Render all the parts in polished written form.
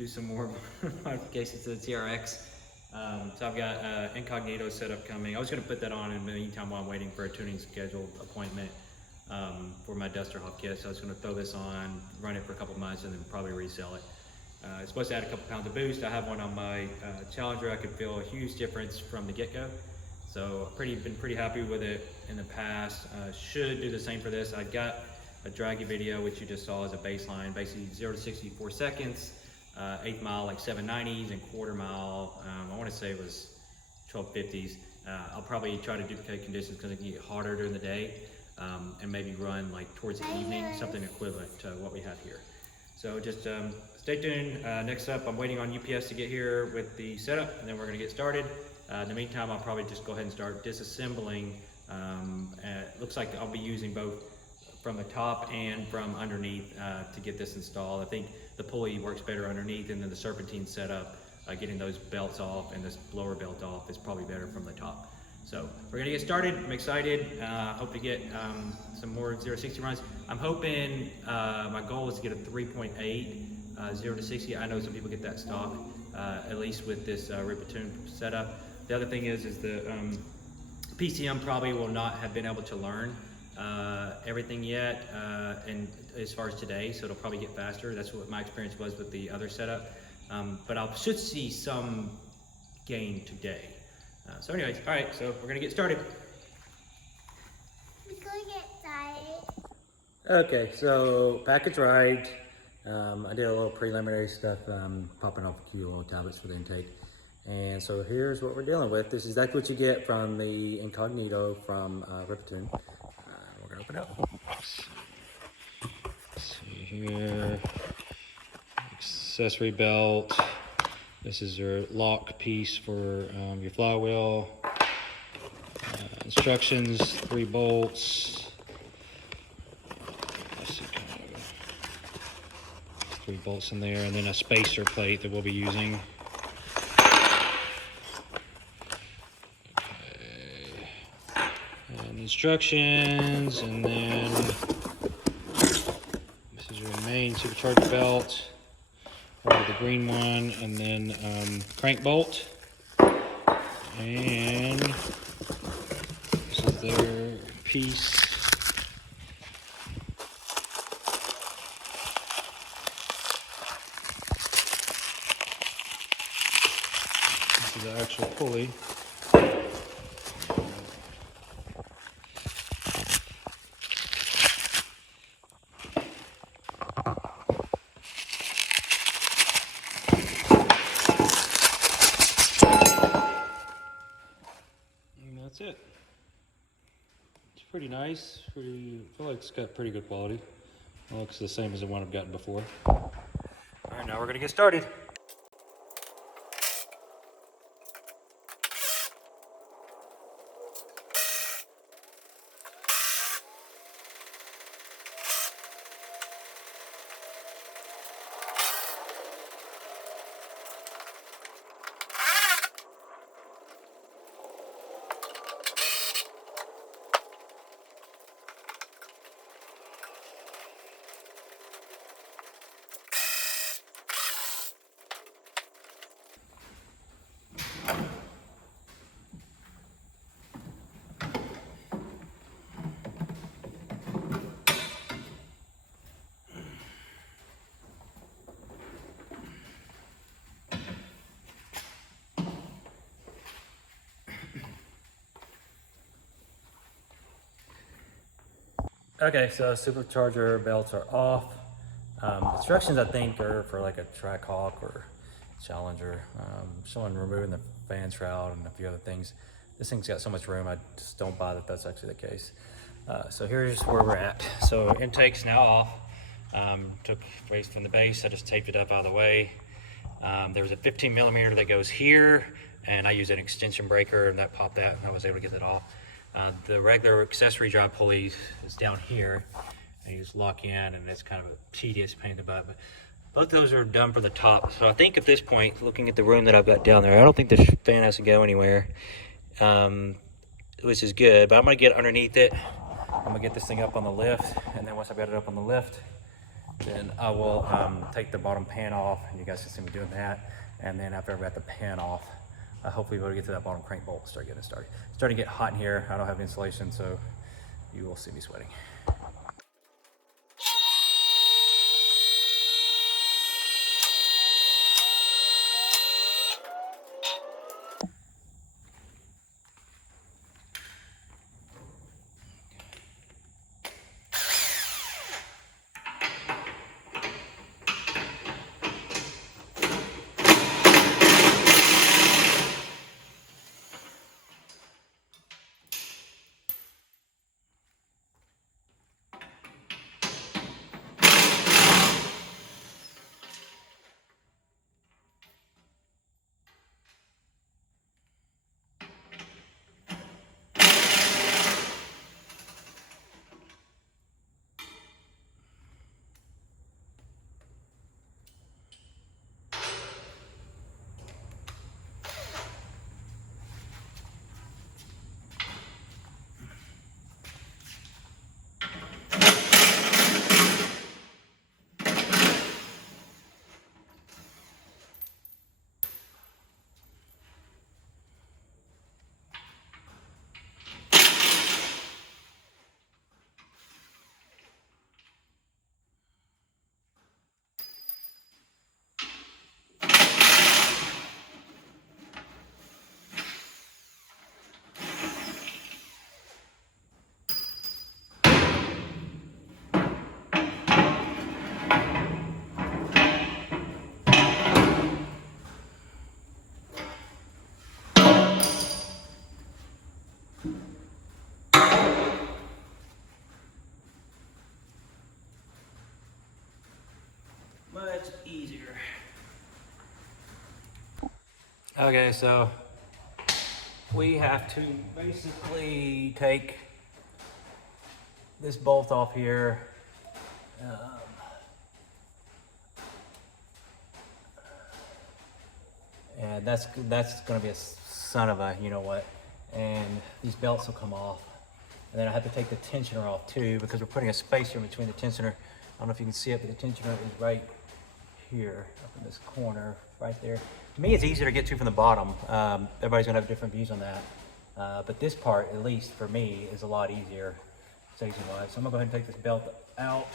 do some more modifications to the TRX. So I've got incognito setup coming. I was going to put that on in the meantime while I'm waiting for a tuning scheduled appointment for my Duster Hop kit. So I was going to throw this on, run it for a couple months, and then probably resell it. It's supposed to add a couple pounds of boost. I have one on my Challenger. I could feel a huge difference from the get-go. So I've been pretty happy with it in the past. Should do the same for this. I got a Dragy video, which you just saw as a baseline, basically 0 to 60, 4 seconds, 8th mile like 790s, and quarter mile, I want to say it was 1250s. I'll probably try to duplicate conditions because it can get hotter during the day, and maybe run like towards the evening, something equivalent to what we have here. So just stay tuned. Next up, I'm waiting on UPS to get here with the setup, and then we're going to get started. In the meantime, I'll probably just go ahead and start disassembling. It looks like I'll be using both from the top and from underneath to get this installed. I think the pulley works better underneath, and then the serpentine setup, getting those belts off and this blower belt off is probably better from the top. So we're gonna get started. I'm excited. Hope to get some more 0 to 60 runs. I'm hoping, my goal is to get a 3.8 0 to 60. I know some people get that stock, at least with this Ripatoon setup. The other thing is the PCM probably will not have been able to learn everything yet, and as far as today, so it'll probably get faster. That's what my experience was with the other setup, but I should see some gain today. So anyways, all right, so we're gonna get started. We're gonna get started. Okay, so package ride. I did a little preliminary stuff, popping off a few little tablets for the intake. And so here's what we're dealing with. This is exactly what you get from the incognito from Ripatoon. We're gonna open it up. Let's see here. Accessory belt. This is your lock piece for your flywheel. Instructions, 3 bolts. Let's see, kind of 3 bolts in there, and then a spacer plate that we'll be using. Instructions, and then this is your main supercharger belt, or the green one, and then crank bolt, and this is their piece. This is the actual pulley. That's it. It's pretty nice. I feel like it's got pretty good quality. It looks the same as the one I've gotten before. All right, now we're gonna get started. Okay, so supercharger belts are off. Instructions, I think, are for like a Trackhawk or Challenger. Showing removing the fan shroud and a few other things. This thing's got so much room, I just don't buy that that's actually the case. So here's where we're at. So intake's now off. Took waste from the base, I just taped it up out of the way. There was a 15 millimeter that goes here, and I used an extension breaker, and that popped that, and I was able to get that off. The regular accessory drive pulley is down here, and you just lock in, and it's kind of a tedious pain in the butt, but both those are done for the top. So I think at this point, looking at the room that I've got down there, I don't think this fan has to go anywhere, which is good, but I'm gonna get underneath it. I'm gonna get this thing up on the lift, and then once I've got it up on the lift, Then I will take the bottom pan off, and you guys can see me doing that. And then after I've got the pan off, hopefully we'll get to that bottom crank bolt and start getting it started. It's starting to get hot in here. I don't have insulation, so you will see me sweating. Much easier. Okay, so we have to basically take this bolt off here. And that's going to be a son of a you know what. And these belts will come off. And then I have to take the tensioner off too, because we're putting a spacer in between the tensioner. I don't know if you can see it, but the tensioner is right here, up in this corner, right there. To me, it's easier to get to from the bottom. Everybody's gonna have different views on that. But this part, at least for me, is a lot easier safety-wise. So I'm gonna go ahead and take this belt out.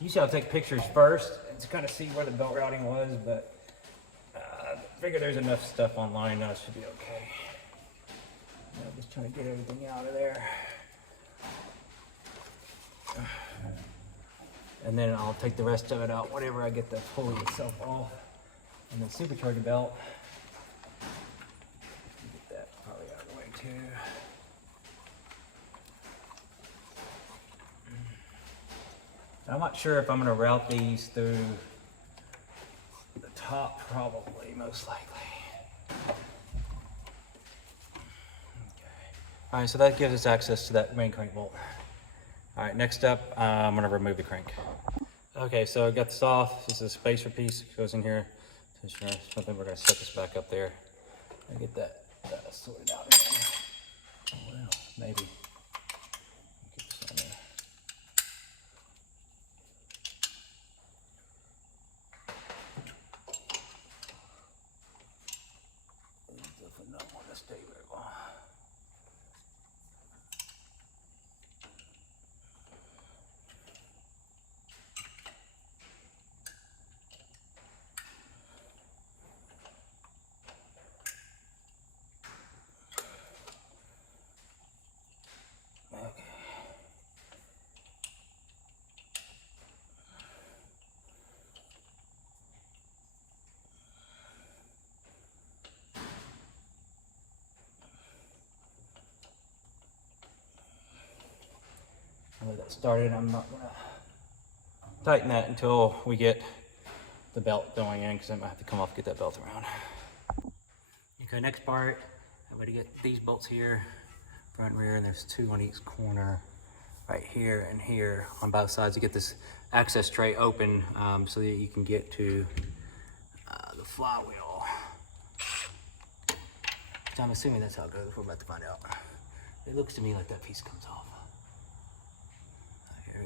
Usually I'll take pictures first to kind of see where the belt routing was, but I figure there's enough stuff online now, it should be okay. I'm just trying to get everything out of there. And then I'll take the rest of it out whenever I get the pulley itself off. And then supercharger belt. Get that probably out of the way too. I'm not sure if I'm going to route these through the top, probably, most likely. All right, so that gives us access to that main crank bolt. All right, next up, I'm gonna remove the crank. Okay, so I got this off. This is a spacer piece, it goes in here. Something we're gonna set this back up there and get that sorted out again. Well, maybe. Get this on there. It's definitely not want to stay very long. Get that started. I'm not gonna tighten that until we get the belt going in, because I might have to come off and get that belt around. Okay, next part, I'm gonna get these bolts here, front and rear, and there's two on each corner, right here and here on both sides, to get this access tray open so that you can get to the flywheel. So I'm assuming that's how it goes. We're about to find out. It looks to me like that piece comes off. Here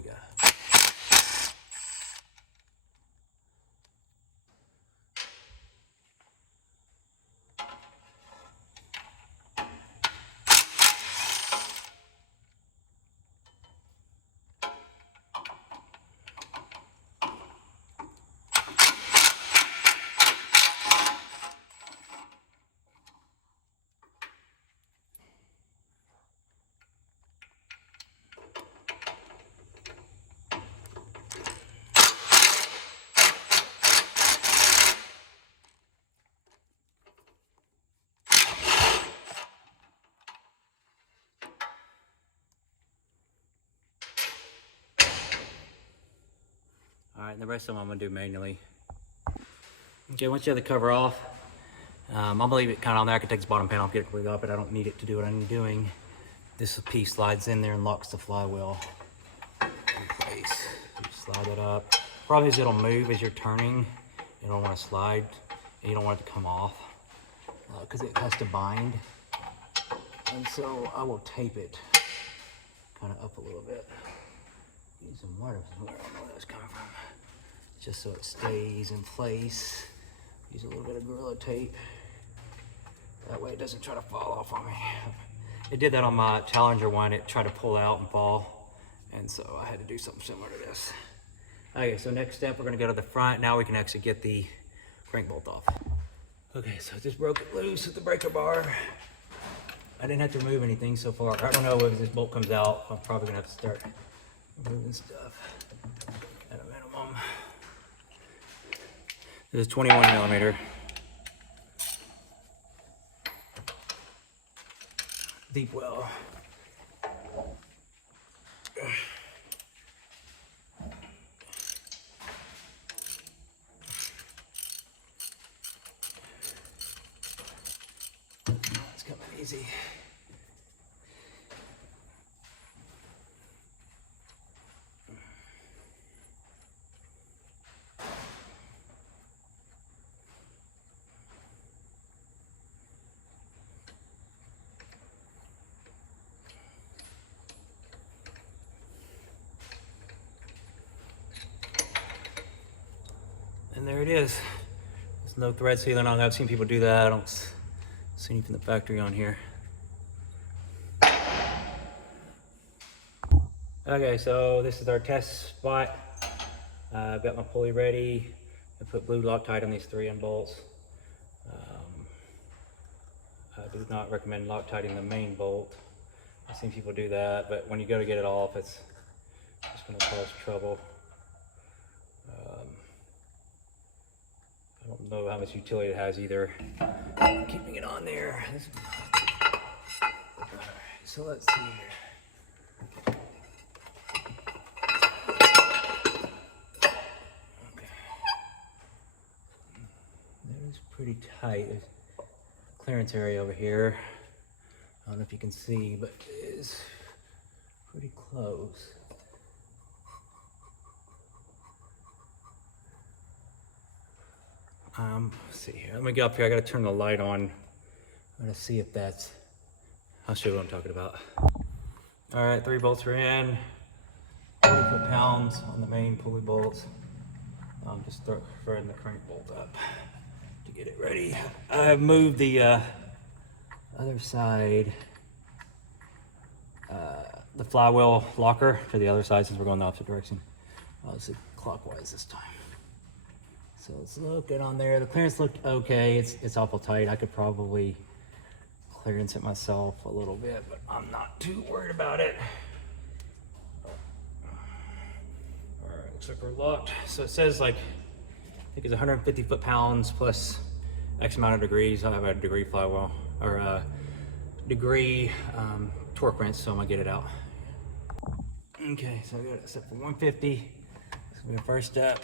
right, and the rest of them I'm gonna do manually. Okay, once you have the cover off, I'm gonna leave it kind of on there. I can take this bottom panel off, get it completely off, but I don't need it to do what I'm doing. This piece slides in there and locks the flywheel in place. You slide it up. Problem is it'll move as you're turning. You don't want to slide, and you don't want it to come off because it has to bind. And so I will tape it kind of up a little bit. Use some water somewhere. I don't know where that's coming from. Just so it stays in place. Use a little bit of Gorilla Tape. That way it doesn't try to fall off on me. It did that on my Challenger one. It tried to pull out and fall. And so I had to do something similar to this. Okay, so next step, we're gonna go to the front. Now we can actually get the crank bolt off. Okay, so I just broke it loose with the breaker bar. I didn't have to remove anything so far. I don't know if this bolt comes out. I'm probably gonna have to start removing stuff at a minimum. This is 21 millimeter. Deep well. It's coming easy. And there it is. There's no thread sealer on there. I've seen people do that. I don't see any from the factory on here. Okay, so this is our test spot. I've got my pulley ready. I put blue Loctite on these 3N bolts. I do not recommend Loctiting the main bolt. I've seen people do that, but when you go to get it off, it's just going to cause trouble. I don't know how much utility it has either. Keeping it on there. Alright, so let's see here. Okay. That is pretty tight. There's clearance area over here. I don't know if you can see, but it is pretty close. Let's see here. Let me get up here. I gotta turn the light on. I'm gonna see if that's. I'll show you what I'm talking about. All right, 3 bolts are in. 40 foot-pounds on the main pulley bolts. Just threading the crank bolt up to get it ready. I've moved the other side, the flywheel locker to the other side since we're going the opposite direction. I'll see clockwise this time. So it's looking on there. The clearance looked okay. It's awful tight. I could probably clearance it myself a little bit, but I'm not too worried about it. All right, looks like we're locked. So it says like, I think it's 150 foot-pounds plus X amount of degrees. I have a degree flywheel or a degree torque wrench, so I'm gonna get it out. Okay, so I got it set for 150. This will be the first step.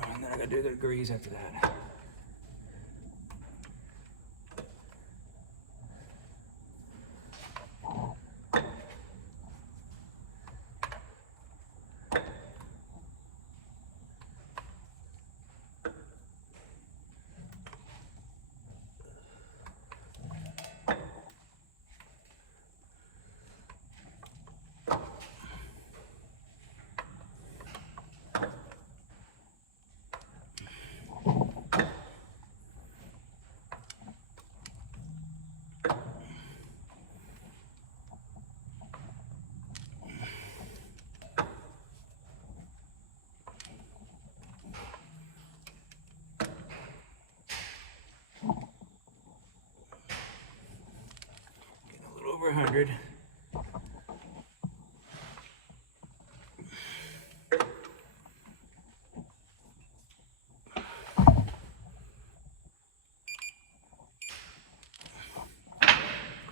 And then I gotta do the degrees after that. Over 100.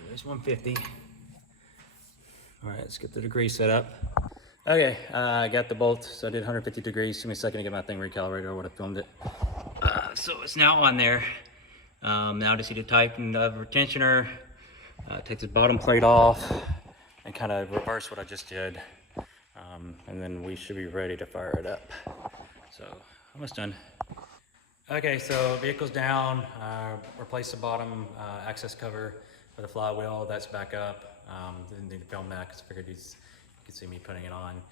There's 150. All right, let's get the degree set up. Okay, I got the bolt, so I did 150 degrees. Took me a second to get my thing recalibrated, or I would have filmed it. So it's now on there. Now I just need to tighten the retentioner, take the bottom plate off, and kind of reverse what I just did. And then we should be ready to fire it up. So, almost done. Okay, so vehicle's down, replace the bottom access cover for the flywheel, that's back up. Didn't need to film that because I figured you could see me putting it on.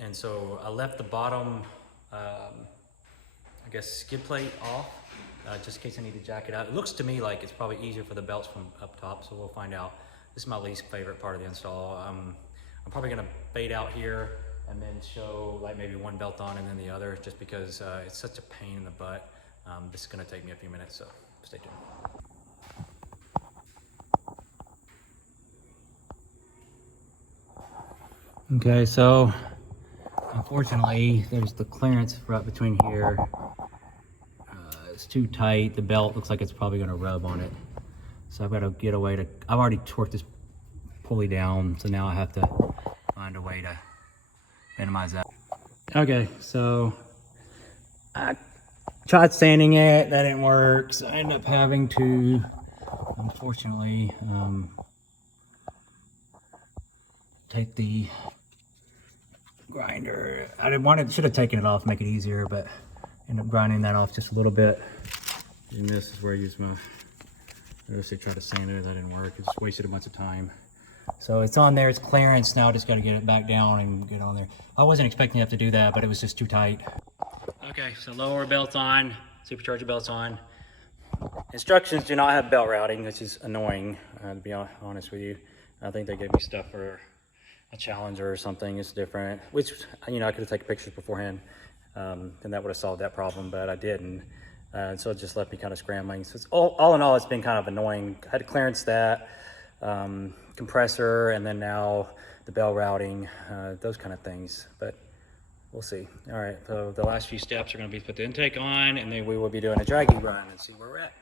And so I left the bottom, I guess, skid plate off, just in case I need to jack it out. It looks to me like it's probably easier for the belts from up top, so we'll find out. This is my least favorite part of the install. I'm probably gonna fade out here and then show like maybe one belt on and then the other, just because it's such a pain in the butt. This is gonna take me a few minutes, so stay tuned. Okay, so unfortunately there's the clearance right between here. It's too tight. The belt looks like it's probably gonna rub on it. So I've got to get a way to, I've already torqued this pulley down, so now I have to find a way to minimize that. Okay, so I tried sanding it, that didn't work, so I ended up having to, unfortunately, take the grinder. I didn't want it, should have taken it off, make it easier, but ended up grinding that off just a little bit. And this is where I use my, I just tried to sand it, that didn't work. It just wasted a bunch of time. So it's on there, it's clearance. Now I just got to get it back down and get on there. I wasn't expecting to have to do that, but it was just too tight. Okay, so lower belt's on, supercharger belt's on. Instructions do not have belt routing, which is annoying, to be honest with you. I think they gave me stuff for a Challenger or something. It's different, which, you know, I could have taken pictures beforehand, and that would have solved that problem, but I didn't. And so it just left me kind of scrambling. So it's all in all, it's been kind of annoying. I had to clearance that, compressor, and then now the bell routing, those kind of things, but we'll see. All right, so the last few steps are going to be put the intake on, and then we will be doing a Dragy run and see where we're at.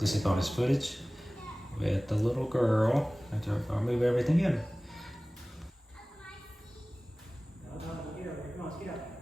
This is bonus footage with the little girl. I'll move everything in. Come on, let's get out.